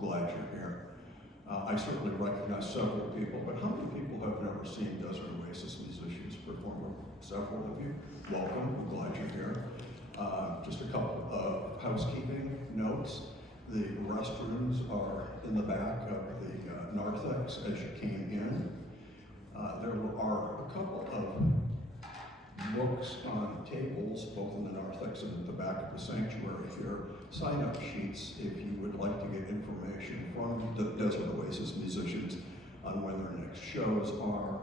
we're glad you're here. I certainly recognize several people, but how many people have never seen Desert Oasis musicians perform? Several of you. Welcome, we're glad you're here. Just a couple of housekeeping notes. The restrooms are in the back of the narthex as you came in. There are a couple of books on tables, both in the narthex and at the back of the sanctuary here. Sign-up sheets if you would like to get information from the Desert Oasis musicians on when their next shows are,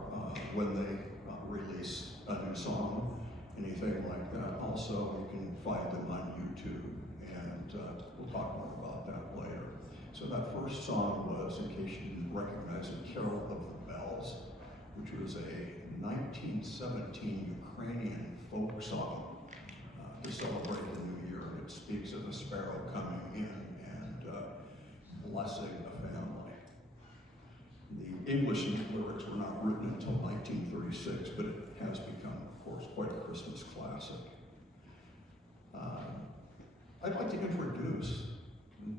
when they release a new song, anything like that. Also, you can find them on YouTube, and we'll talk more about that later. So that first song was, in case you didn't recognize it, Carol of the Bells, which was a 1917 Ukrainian folk song to celebrate the new year. It speaks of a sparrow coming in and blessing a family. The English lyrics were not written until 1936, but it has become, of course, quite a Christmas classic. I'd like to introduce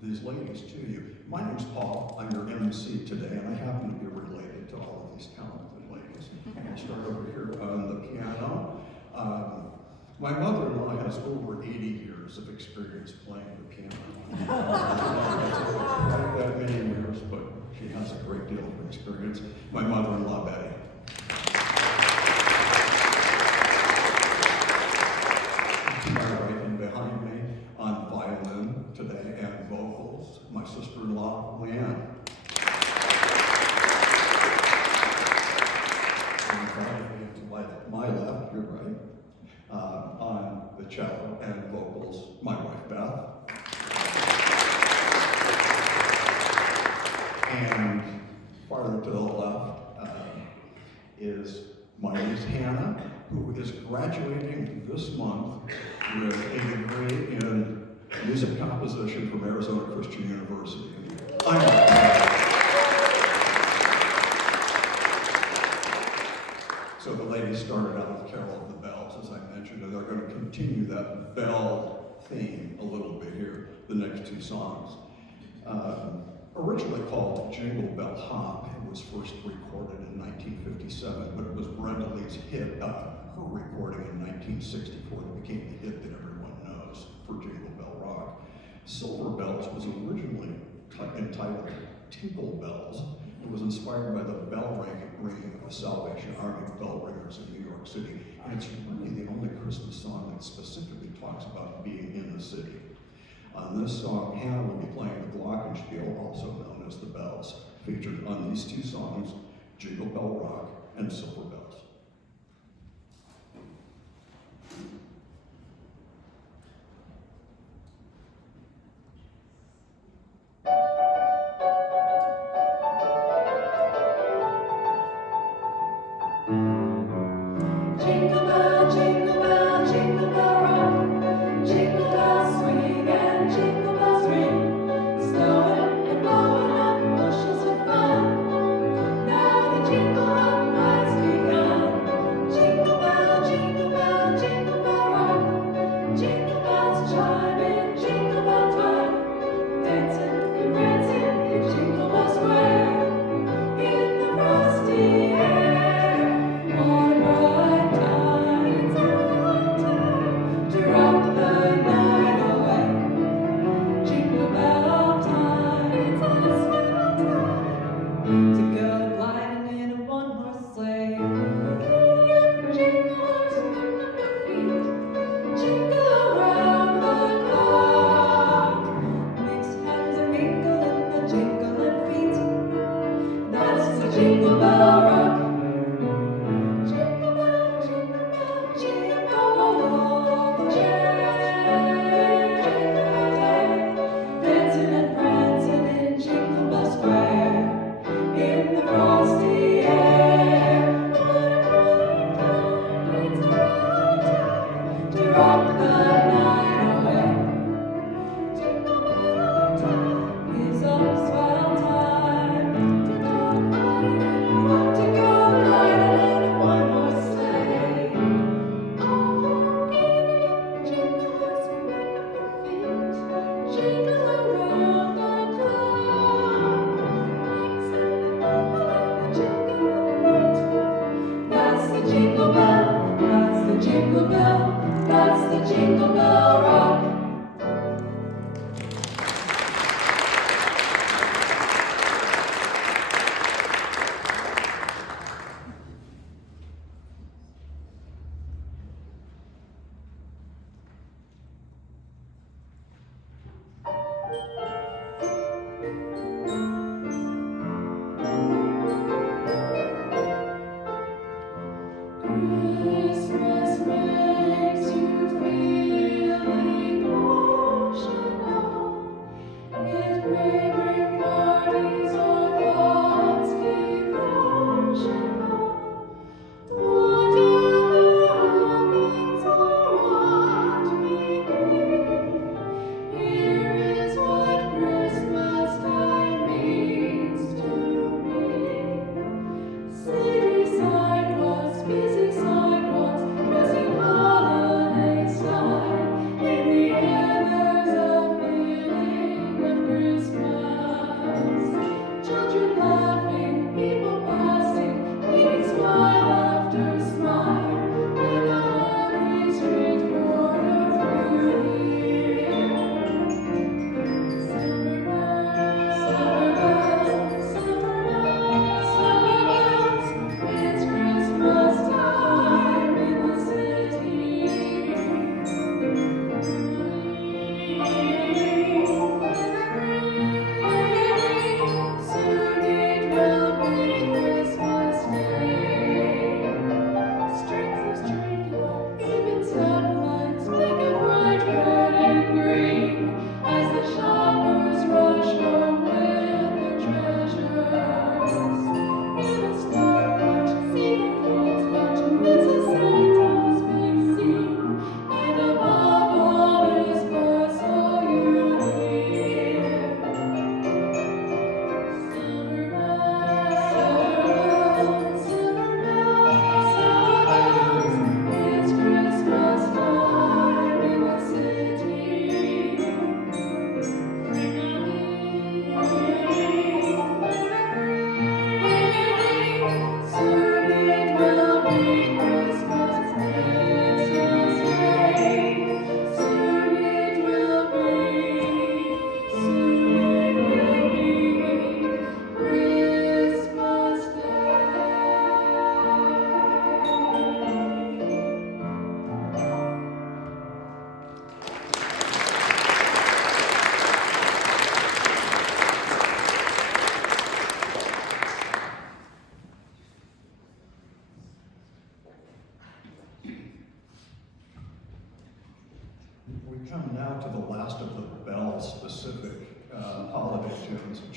these ladies to you. My name's Paul. I'm your MC today, and I happen to be related to all of these talented ladies. I'll start over here on the piano. My mother-in-law has over 80 years of experience playing the piano. Not that many years, but she has a great deal of experience. My mother-in-law, Betty. To my right and behind me on violin today and vocals, my sister-in-law, Leanne. And to my left, your right, on the cello and vocals, my wife, Beth. And farther to the left is my niece Hannah, who is graduating this month with a degree in music composition from Arizona Christian University. So the ladies started out with Carol of the Bells, as I mentioned, and they're going to continue that bell theme a little bit here, the next two songs. Originally called Jingle Bell Hop, it was first recorded in 1957, but it was Brenda Lee's hit, her recording in 1964 that became the hit that everyone knows for Jingle Bell Rock. Silver Bells was originally entitled Tinkle Bells. It was inspired by the bell ringing of the Salvation Army bell ringers in New York City, and it's really the only Christmas song that specifically talks about being in the city. On this song, Hannah will be playing the glockenspiel, also known as the bells, featured on these two songs, Jingle Bell Rock and Silver Bells. Jingle bell, jingle bell, jingle bell rock. Jingle bells swing and jingle bells ring. Snowing and blowing up bushels of fun. Now the jingle hop has begun.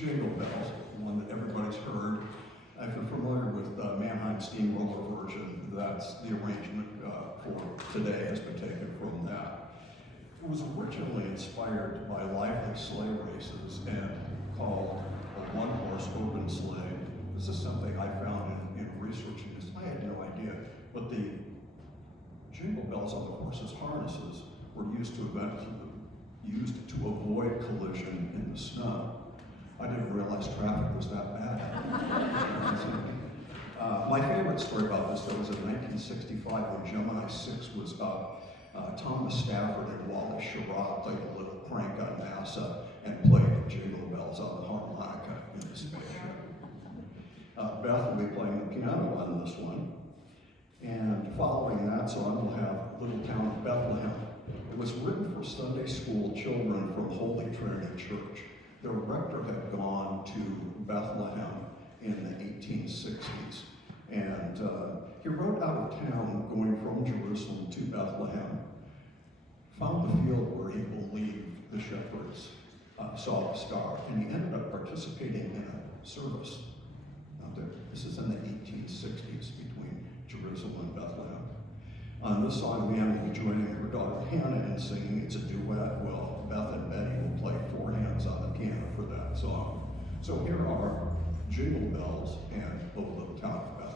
Jingle Bells, one that everybody's heard. If you're familiar with Mannheim Steamroller version, that's the arrangement for today has been taken from that. It was originally inspired by lively sleigh races and called a one-horse open sleigh. This is something I found in researching this. I had no idea, but the jingle bells on the horses' harnesses were used to avoid collision in the snow. I didn't realize traffic was that bad. My favorite story about this, though, was in 1965 when Gemini 6 was up. Thomas Stafford and Wallace Sharat played a little prank on NASA and played Jingle Bells on the harmonica in the spaceship. Beth will be playing the piano on this one. And following that song, we'll have Little Town of Bethlehem. It was written for Sunday school children from Holy Trinity Church. Their rector had gone to Bethlehem in the 1860s. And he rode out of town going from Jerusalem to Bethlehem, found the field where he believed the shepherds saw the star, and he ended up participating in a service. This is in the 1860s between Jerusalem and Bethlehem. On this song, Leanne will be joining her daughter Hannah in singing. It's a duet. Well, Beth and Betty will play four hands on the piano for that song. So here are Jingle Bells and O Little Town of Bethlehem.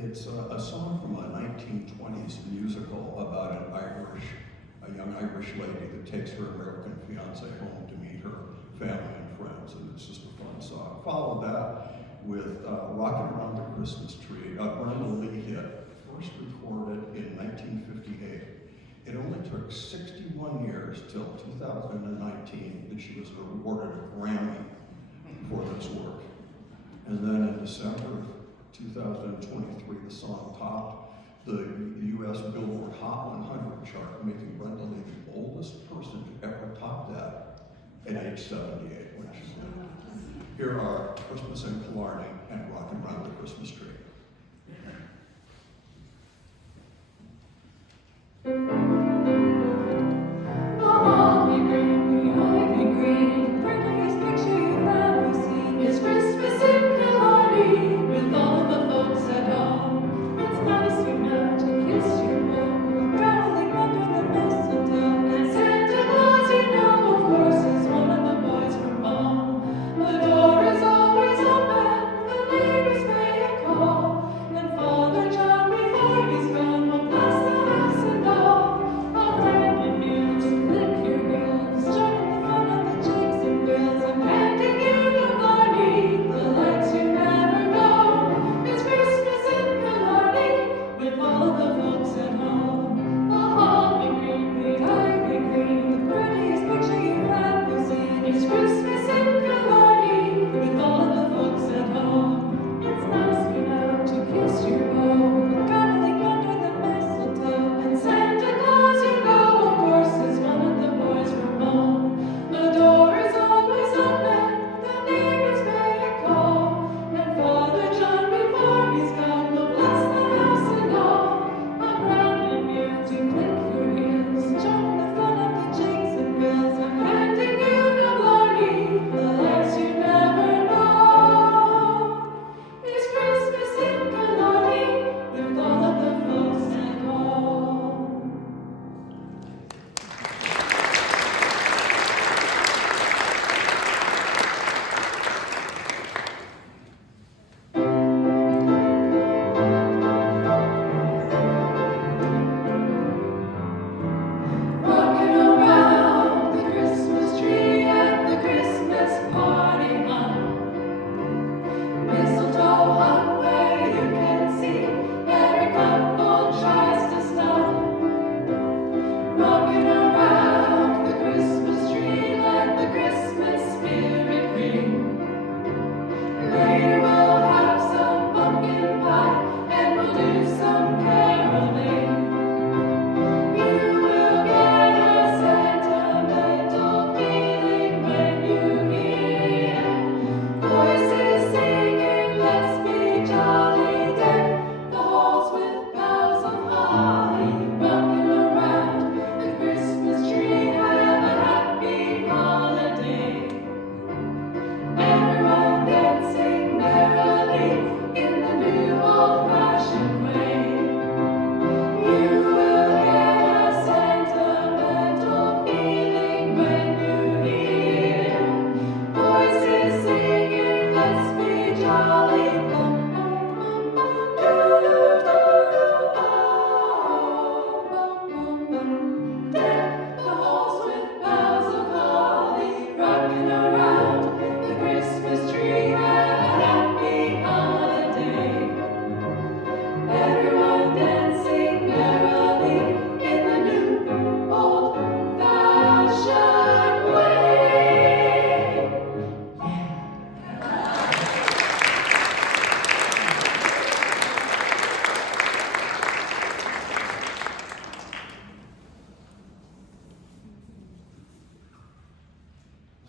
It's a song from a 1920s musical about a young Irish lady that takes her American fiance home to meet her family and friends, and it's just a fun song. Follow that with Rockin' Around the Christmas Tree, a Brenda Lee hit, first recorded in 1958. It only took 61 years till 2019 that she was awarded a Grammy for this work. And then in December 2023, the song topped the U.S. Billboard Hot 100 chart, making Brenda Lee the oldest person to ever top that at age 78 when she did. Here are Christmas in Killarney and Rockin' Around the Christmas Tree.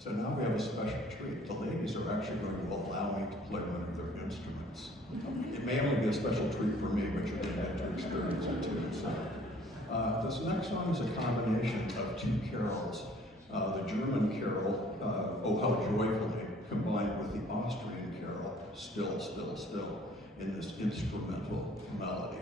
So now we have a special treat. The ladies are actually going to allow me to play one of their instruments. It may only be a special treat for me, but you're going to have to experience it too. So, this next song is a combination of two carols. The German carol, Oh How Joyfully, combined with the Austrian carol, Still, Still, Still, in this instrumental melody.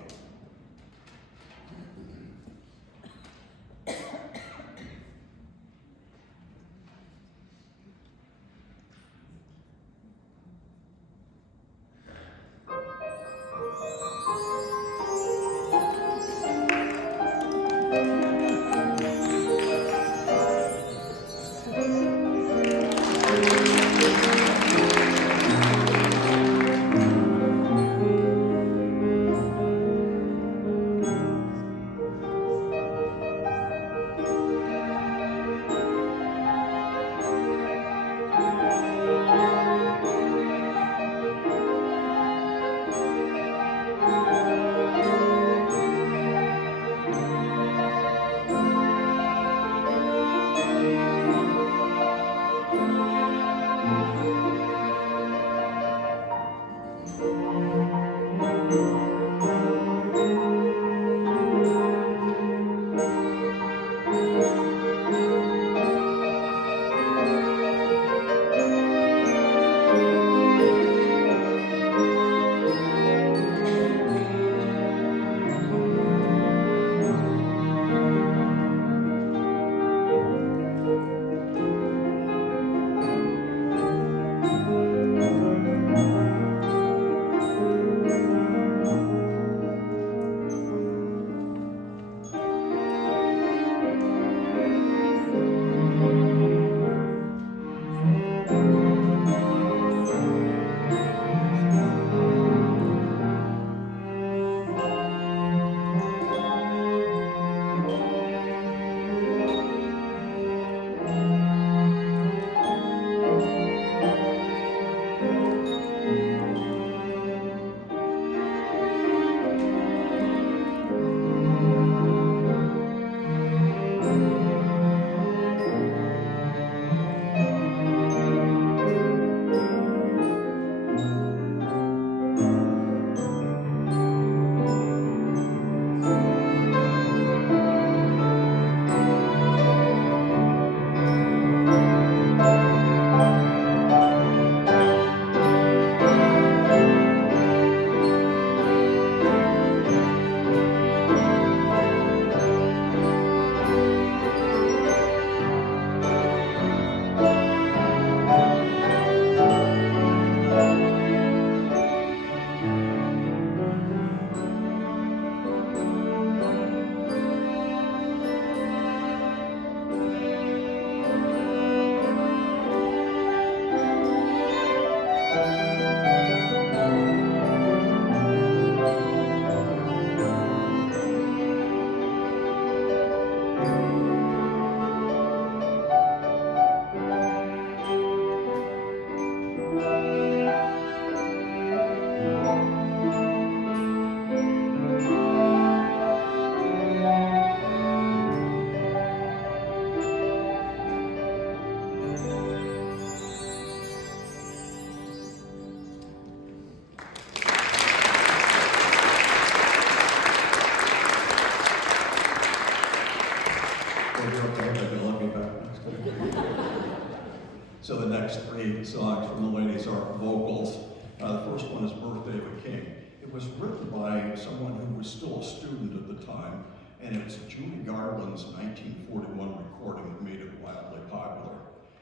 was written by someone who was still a student at the time, and it's Julie Garland's 1941 recording that made it wildly popular.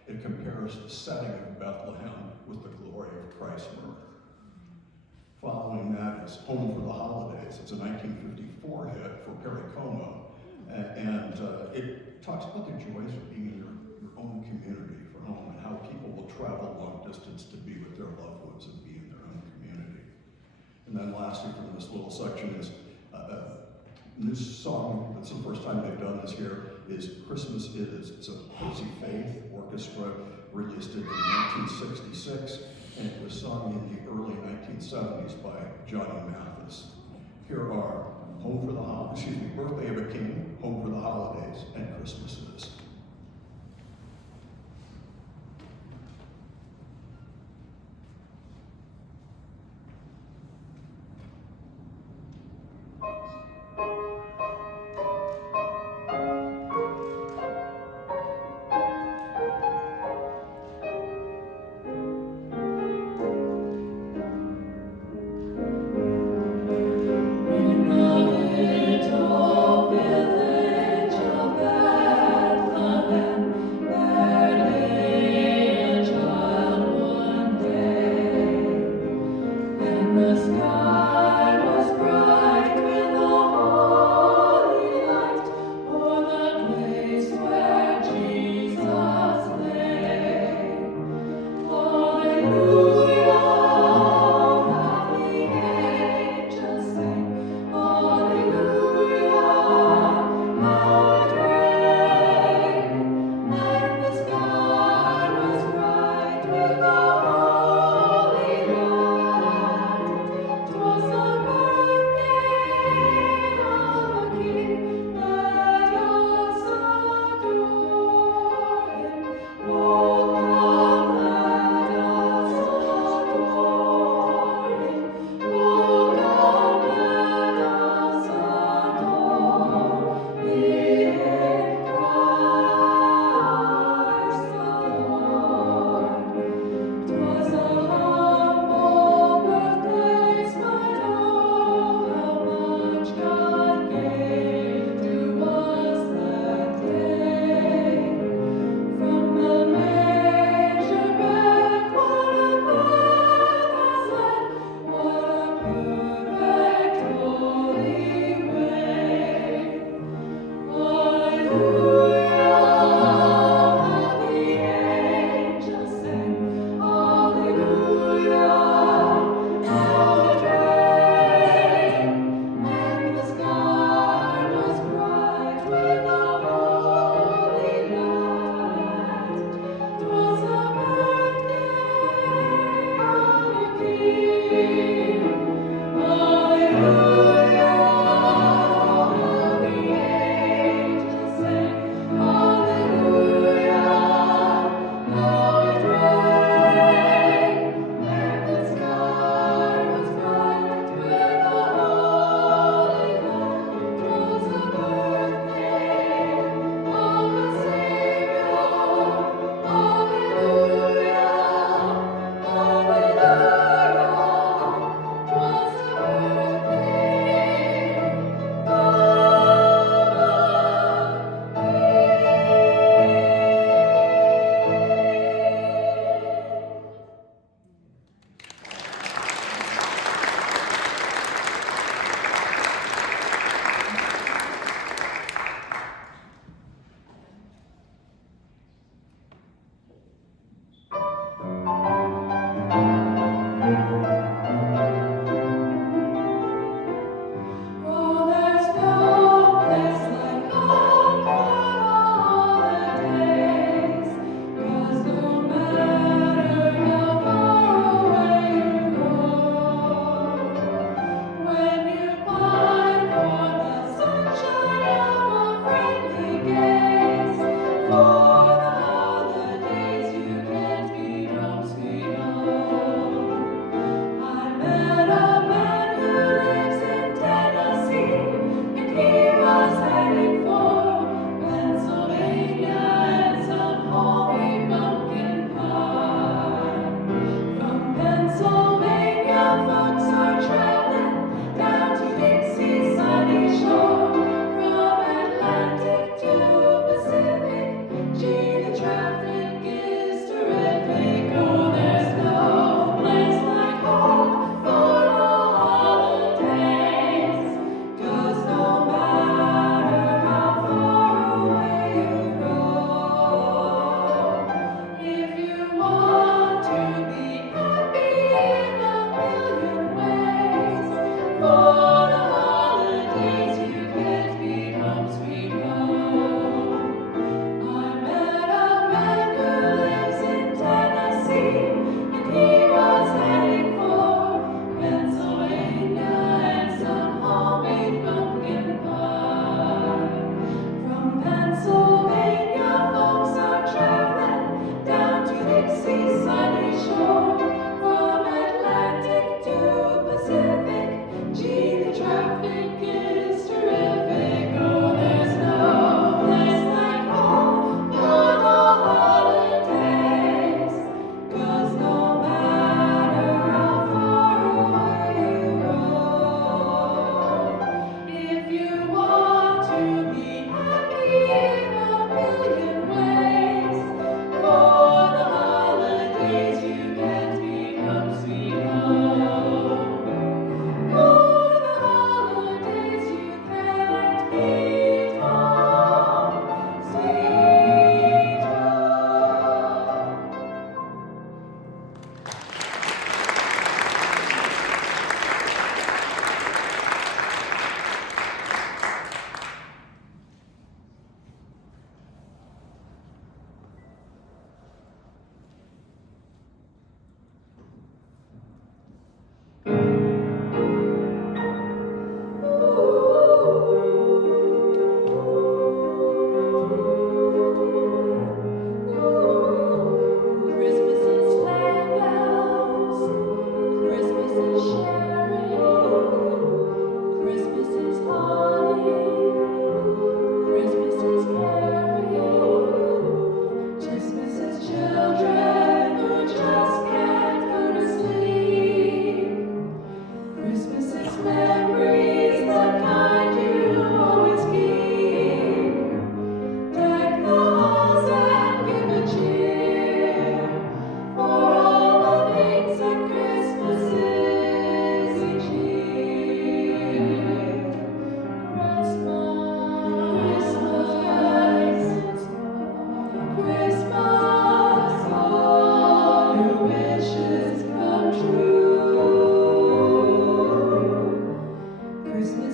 It compares the setting of Bethlehem with the glory of Christ's birth. Following that is Home for the Holidays. It's a 1954 hit for Perry Como, and it talks about the joys of being in your own community for home and how people will travel long distance to be with their loved ones and be in their own community. And then lastly from this little section is a new song. That's the first time they've done this here, is Christmas Is. It's a Percy Faith Orchestra released in 1966, and it was sung in the early 1970s by Johnny Mathis. Here are Birthday of a King, Home for the Holidays, and Christmas Is. In the little village of Bethlehem,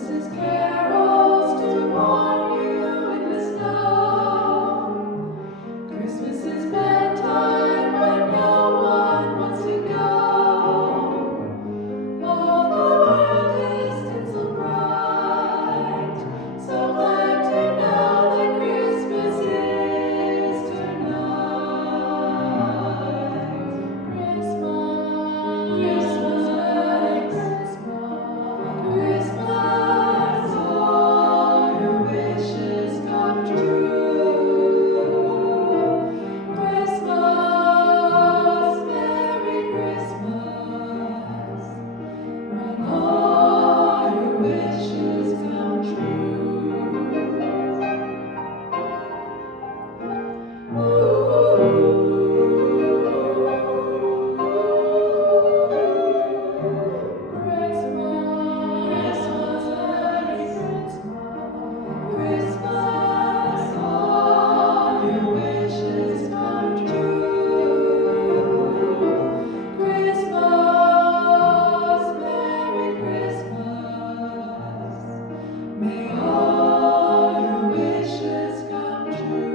Christmas carols to warm you in the snow. Christmas is bedtime when no one wants to go. All the world is tinsel bright, so glad to know that Christmas is tonight. Christmas, all your wishes come true. Christmas, Merry Christmas, when all your wishes come Christmas, all your wishes come true. Christmas, Merry Christmas, may all your wishes come true.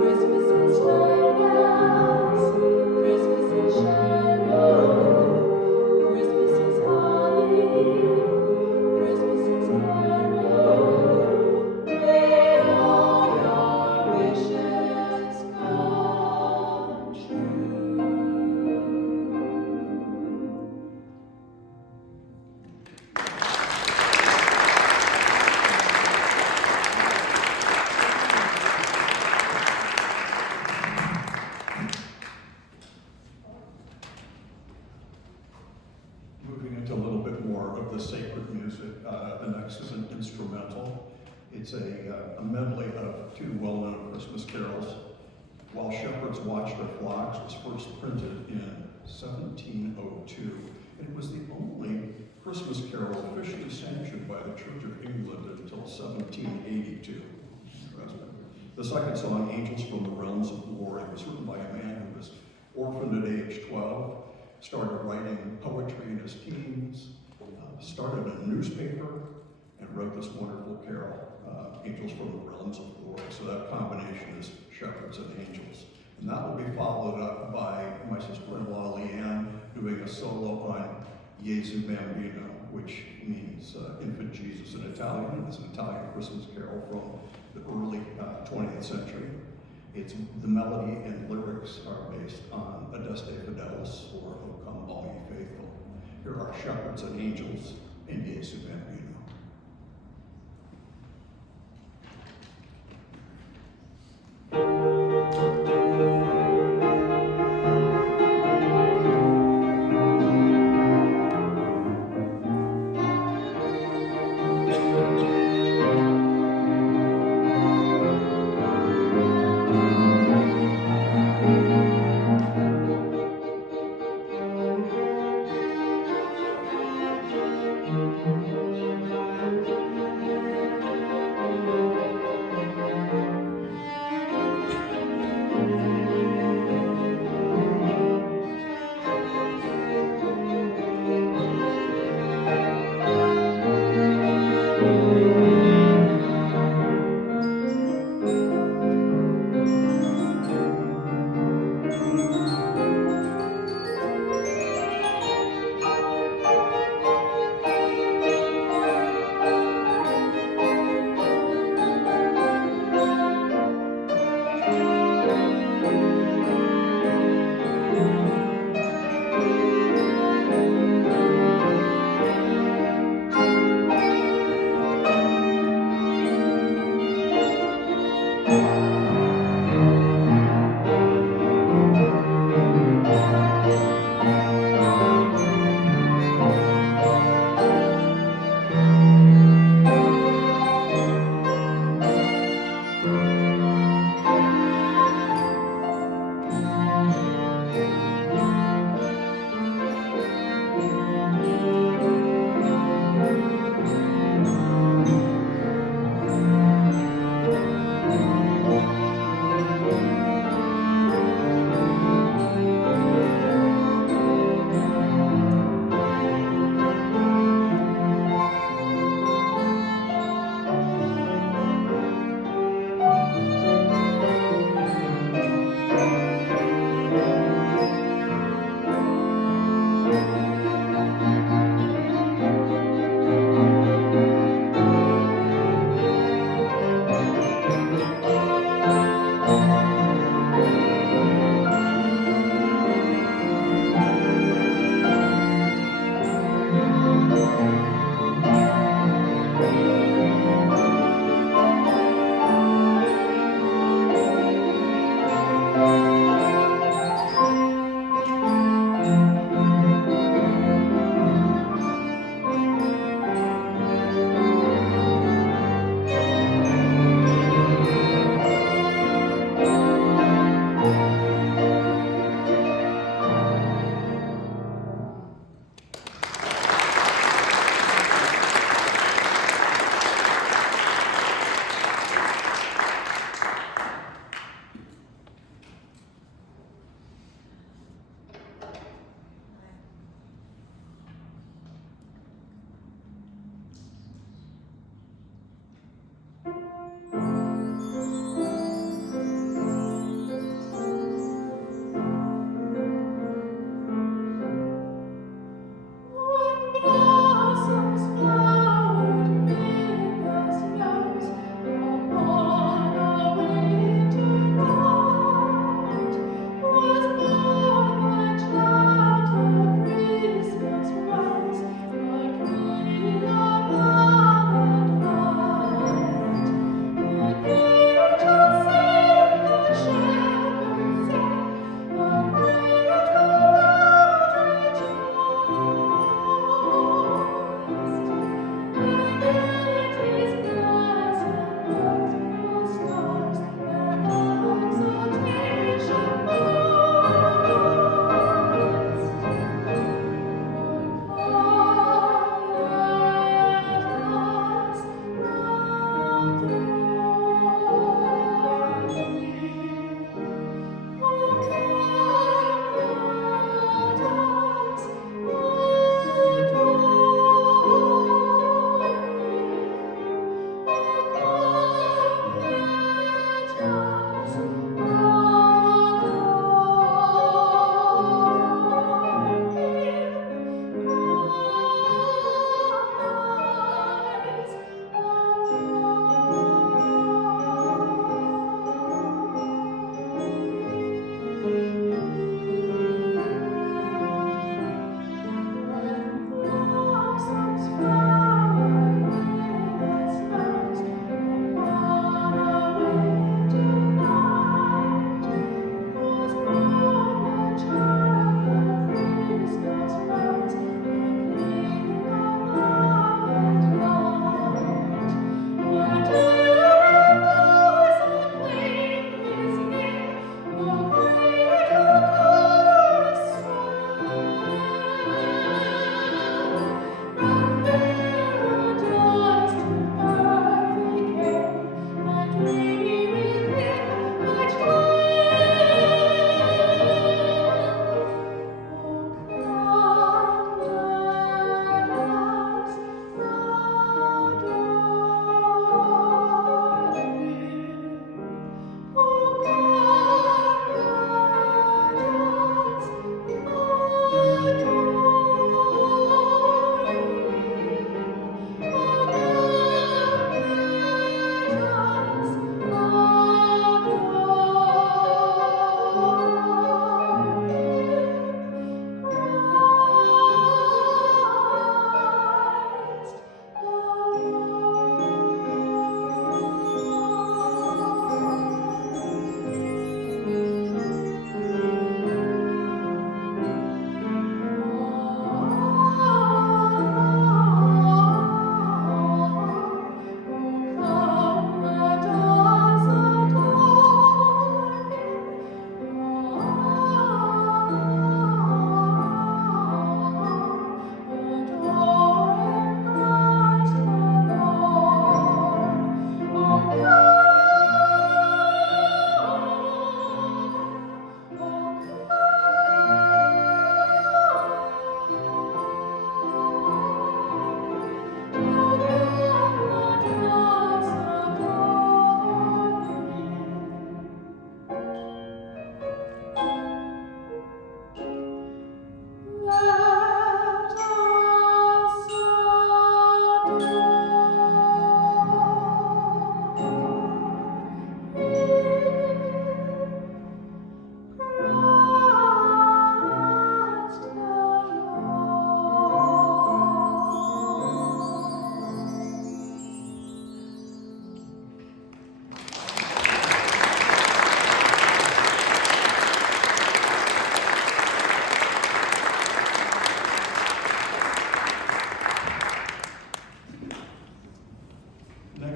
Christmas in sleigh bells, Christmas in shadows, Christmas is holly, Christmas is carol. May all your wishes come true. Moving into a little bit more of the sacred music, the next is an instrumental. It's a medley of two well-known Christmas carols. While Shepherds Watch Their Flocks was first printed in 1702, and it was the only Christmas carol officially sanctioned by the Church of England until 1782. The second song, Angels from the Realms of Glory, was written by a man who was orphaned at age 12, started writing poetry in his teens, started a newspaper, and wrote this wonderful carol, Angels from the Realms of Glory. So that combination is shepherds and angels. And that will be followed up by my sister-in-law, Leanne, doing a solo on Gesù Bambino, which means infant Jesus in Italian. It's an Italian Christmas carol from the early 20th century. The melody and lyrics are based on Adeste Fidelis, or O Come All Ye Faithful. Here are shepherds and angels in Gesù Bambino.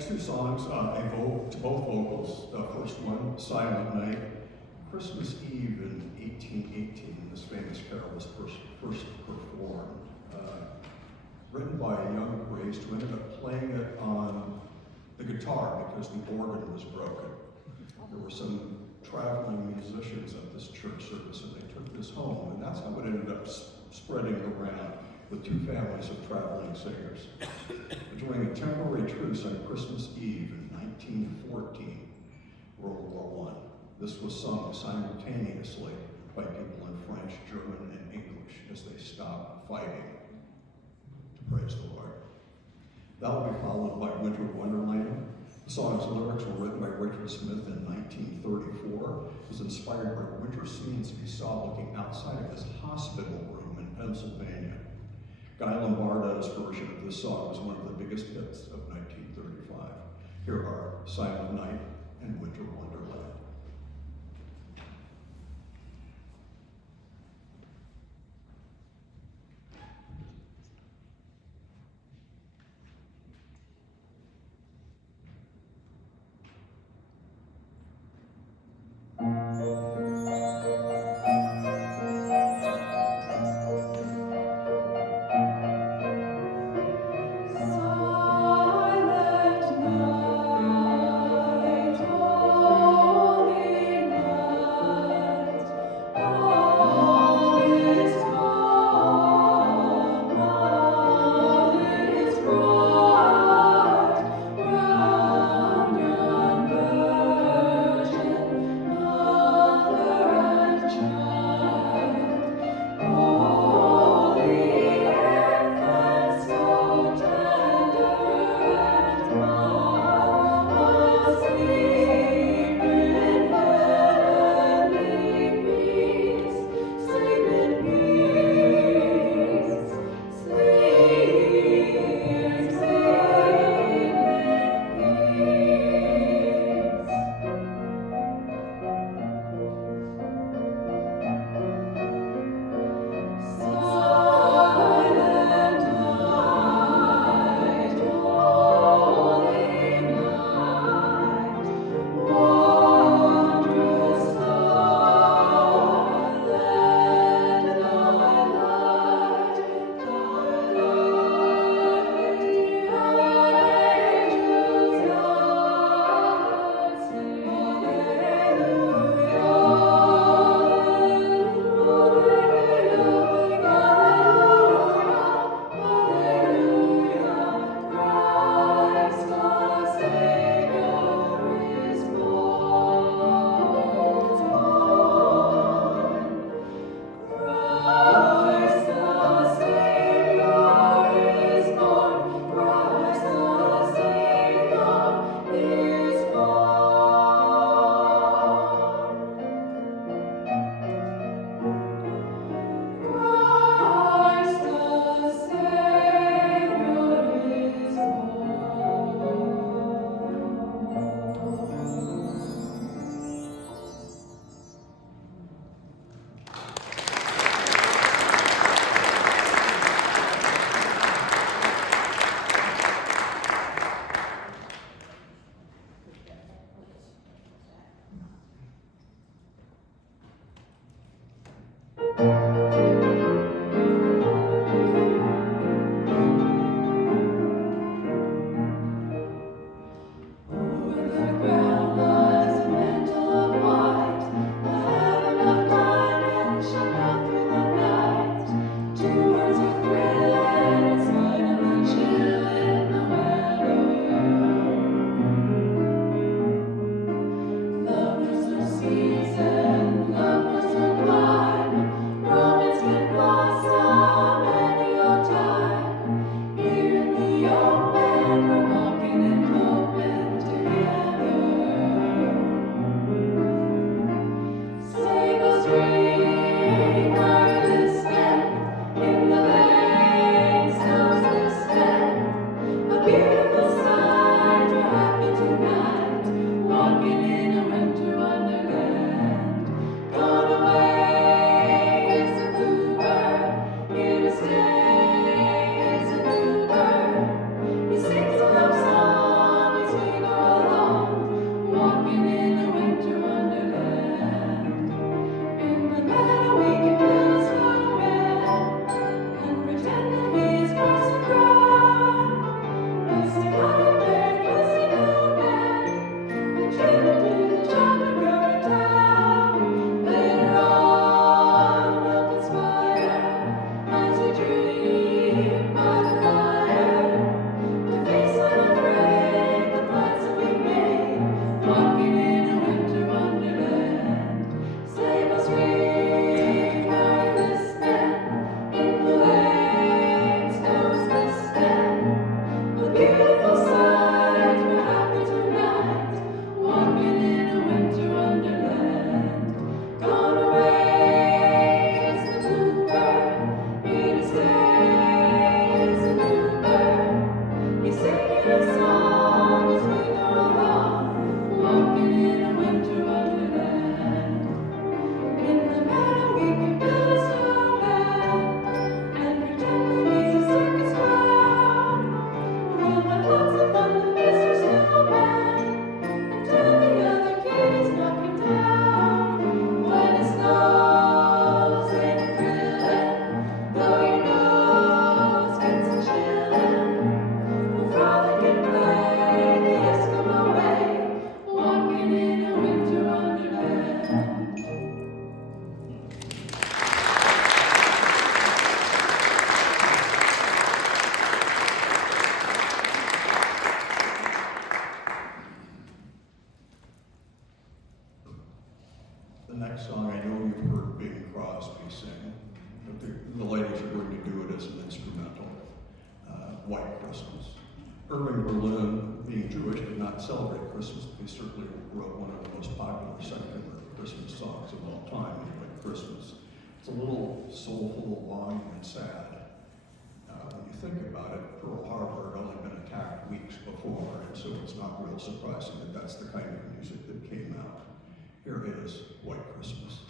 two songs, both vocals. The first one, Silent Night, Christmas Eve in 1818, this famous carol was first performed. Written by a young priest who ended up playing it on the guitar because the organ was broken. There were some traveling musicians at this church service, and they took this home, and that's how it ended up spreading around with two families of traveling singers. During a temporary truce on Christmas Eve in 1914, World War I, this was sung simultaneously by people in French, German, and English as they stopped fighting to praise the Lord. That will be followed by Winter Wonderland. The song's lyrics were written by Richard Smith in 1934. It was inspired by winter scenes he saw looking outside of his hospital room in Pennsylvania. Guy Lombardo's version of this song was one of the biggest hits of 1935. Here are Silent Night and Winter Wonderland. Silent night, oh White Christmas. Irving Berlin, being Jewish, did not celebrate Christmas, but he certainly wrote one of the most popular secular Christmas songs of all time, White Christmas. It's a little soulful, longing, and sad. When you think about it, Pearl Harbor had only been attacked weeks before, and so it's not real surprising that that's the kind of music that came out. Here is White Christmas.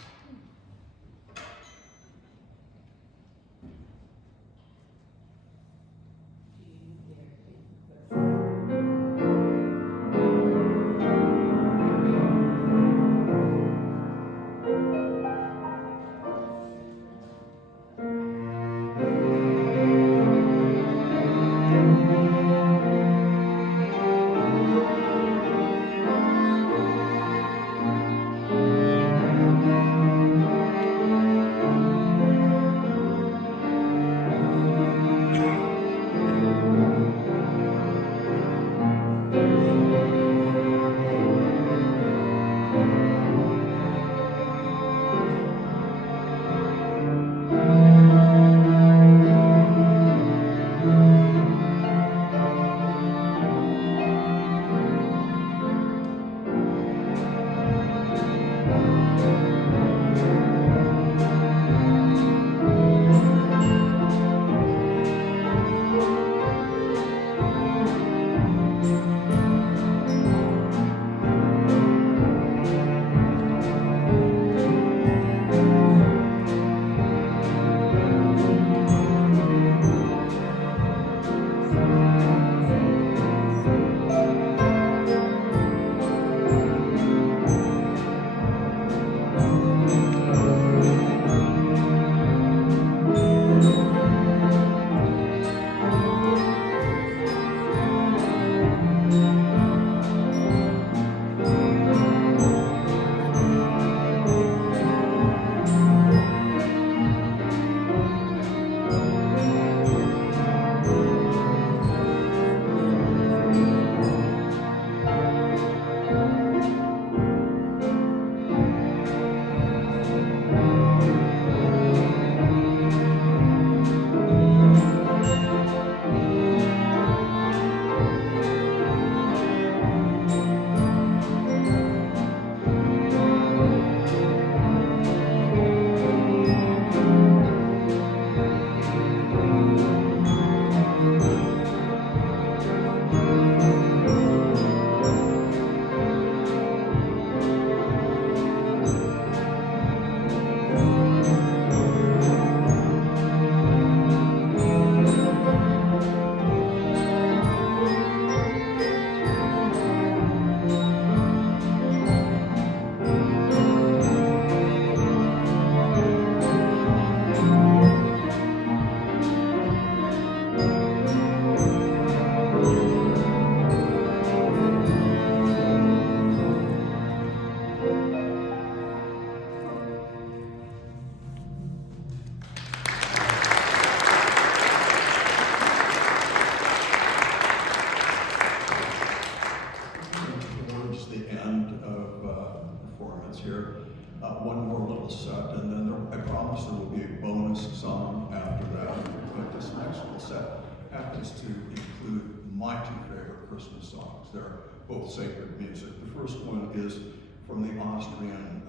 One more little set, and then I promise there will be a bonus song after that. But this next little set happens to include my two favorite Christmas songs. They're both sacred music. The first one is from the Austrian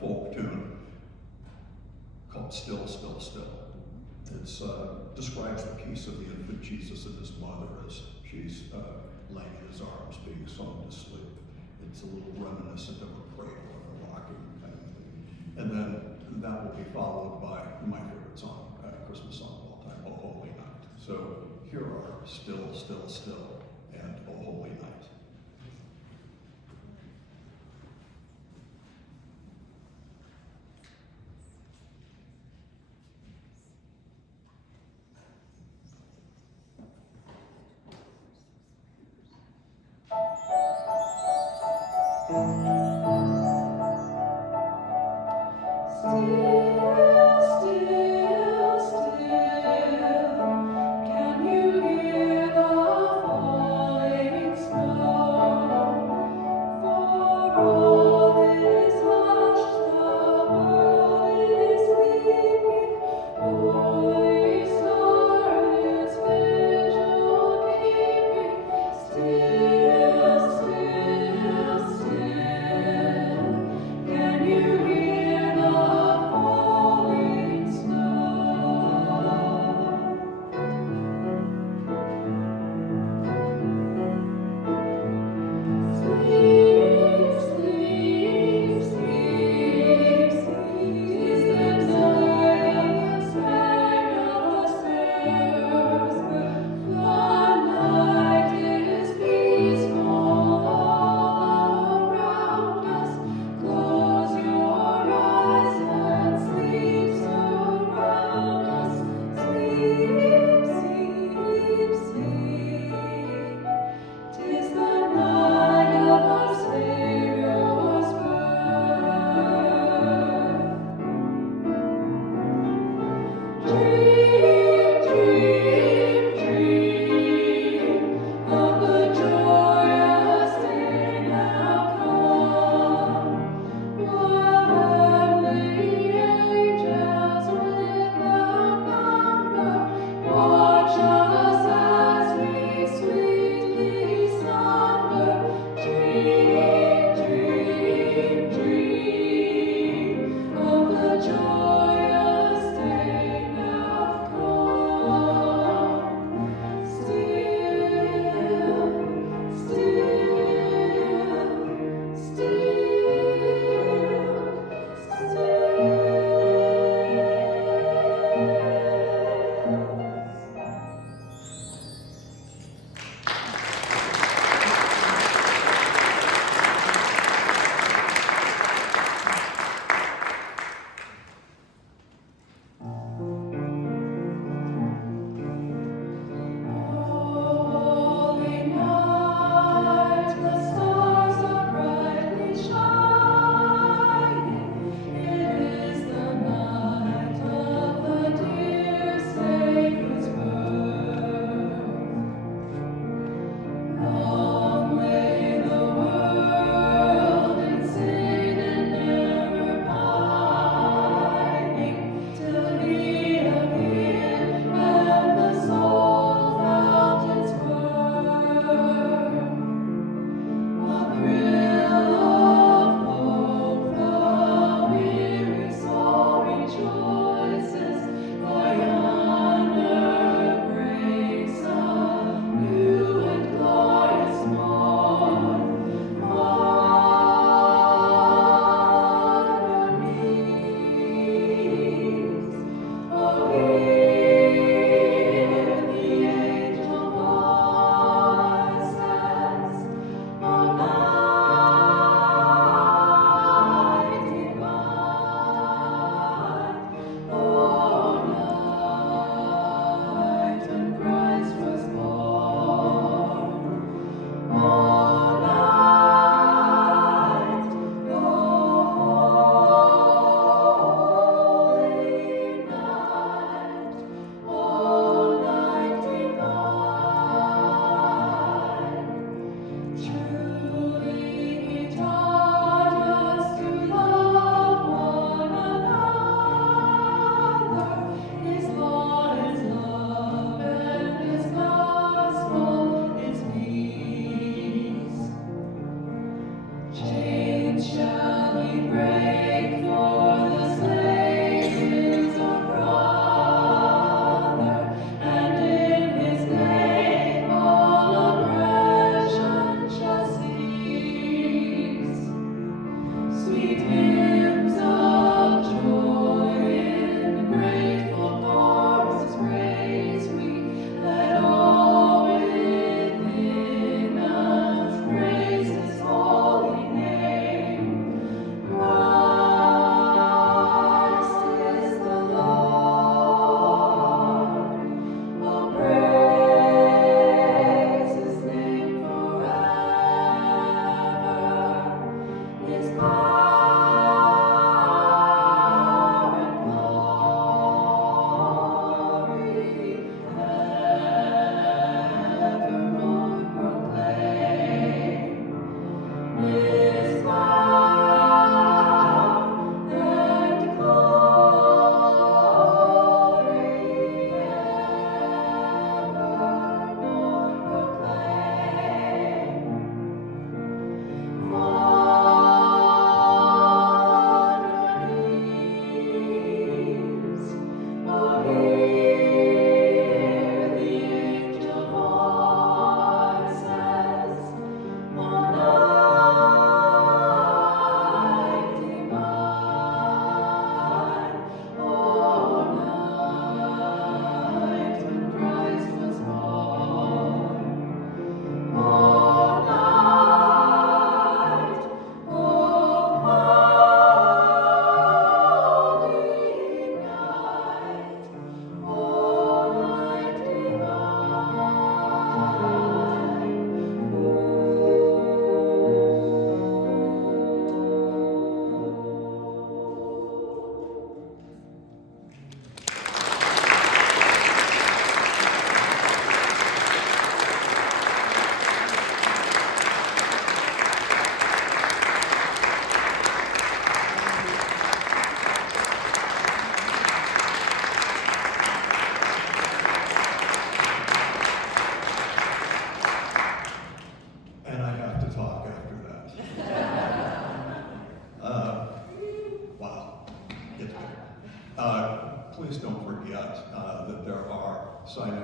folk tune called Still, Still, Still. It describes the peace of the infant Jesus and his mother as she's laying in his arms, being sung to sleep. It's a little reminiscent of a cradle and a rocking kind of thing. And then that will be followed by my favorite song, Christmas song of all time, O Holy Night. So here are Still, Still, Still, and O Holy Night. Holy Star, its vision.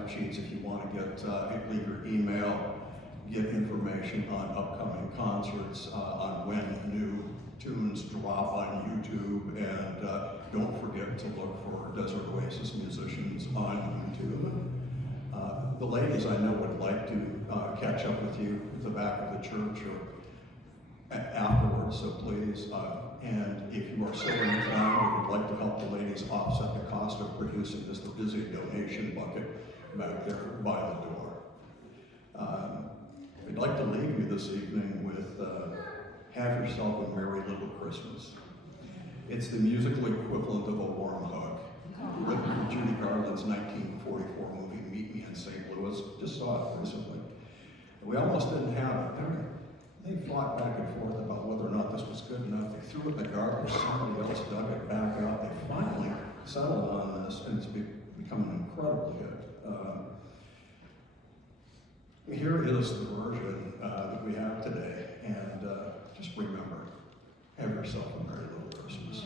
sign-up sheets if you want to leave your email, get information on upcoming concerts, on when new tunes drop on YouTube, and don't forget to look for Desert Oasis musicians on YouTube. The ladies I know would like to catch up with you at the back of the church or afterwards, so please. And if you are so inclined or would like to help the ladies offset the cost of producing this, there is a donation bucket back there by the door. I'd like to leave you this evening with Have Yourself a Merry Little Christmas. It's the musical equivalent of a warm hug. Written for Judy Garland's 1944 movie, Meet Me in St. Louis. Just saw it recently. We almost didn't have it. They fought back and forth about whether or not this was good enough. They threw it in the garbage. Somebody else dug it back out. They finally settled on this, and it's become an incredible hit. Here is the version that we have today, and just remember, have yourself a Merry Little Christmas.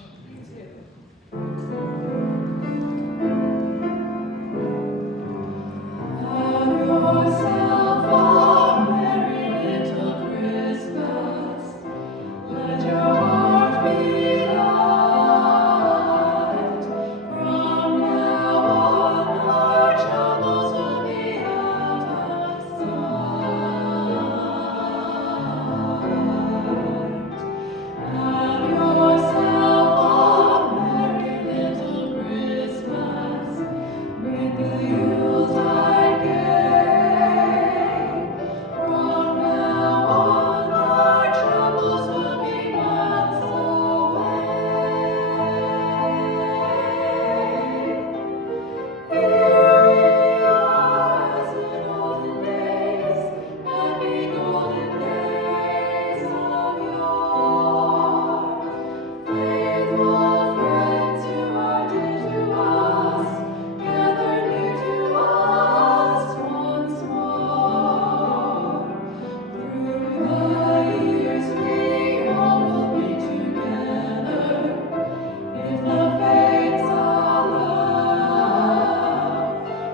Have yourself a merry little Christmas. Let your heart be light. From now on, our troubles will be out of sight. Have yourself a merry little Christmas. With the Yuletide gay. From now on, our troubles will be miles away. Here we are as in olden days, happy golden days of yore. Faithful friends who are dear to us, gather near to us once more. Through the years we all will be together, if the fates allow.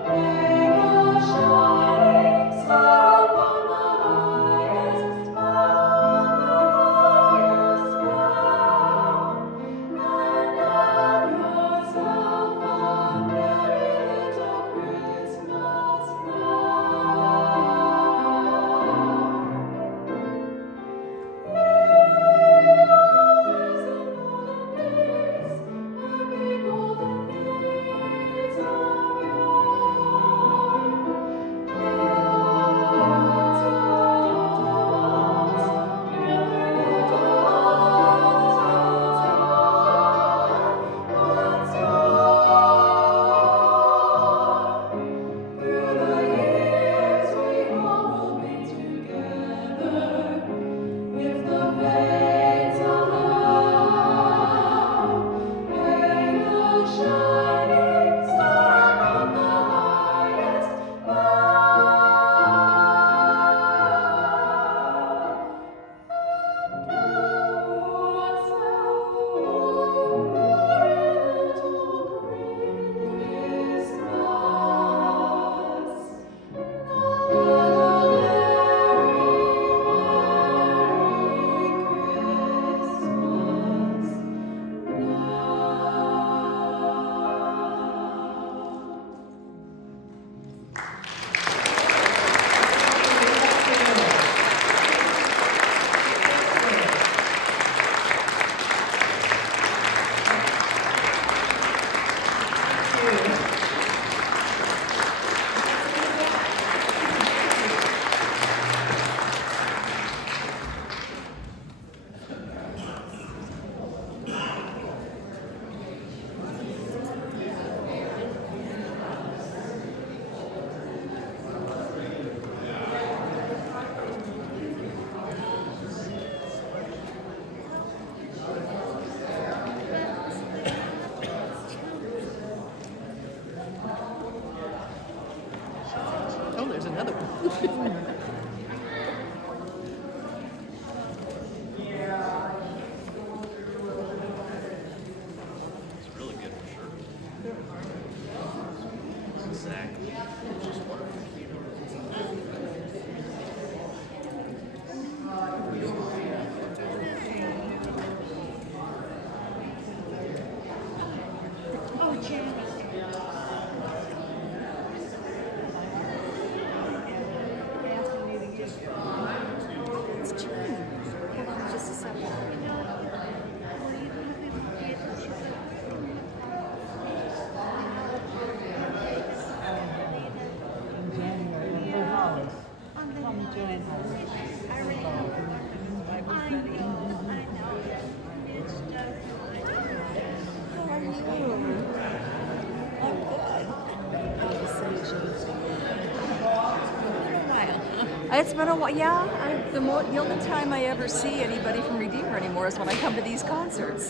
Hang a shining star upon the highest bough, and have yourself a merry little Christmas now. Years and olden days, happy golden days of yore. Faithful ones, gather near to us once more. Through the years we all will be together, if the fates allow. Hang a shining star on the highest bough, and have yourself a merry little Christmas. Oh, there's another one. It's really good for sure. Exactly. It's been a while. Yeah, the only time I ever see anybody from Redeemer anymore is when I come to these concerts.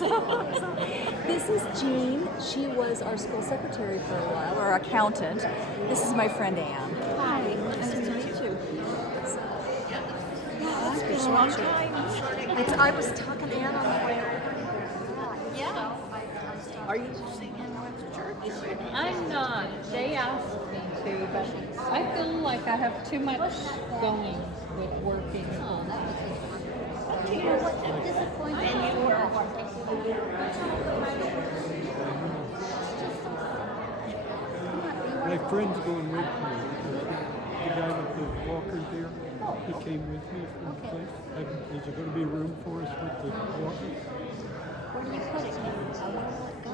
This is Jean. She was our school secretary for a while, or accountant. This is my friend Anne. Hi, nice to meet you. Yeah, it's been a long time. I was talking to Anne on the way over. Yeah. Are you singing with church? I'm not. They asked me to, but I feel like I have too much going with working. You know what, I'm disappointed you were. My friend's going with me. The guy with the walker there, he came with me from the place. Is there going to be room for us with the walker? Where do you put it? I want to let go.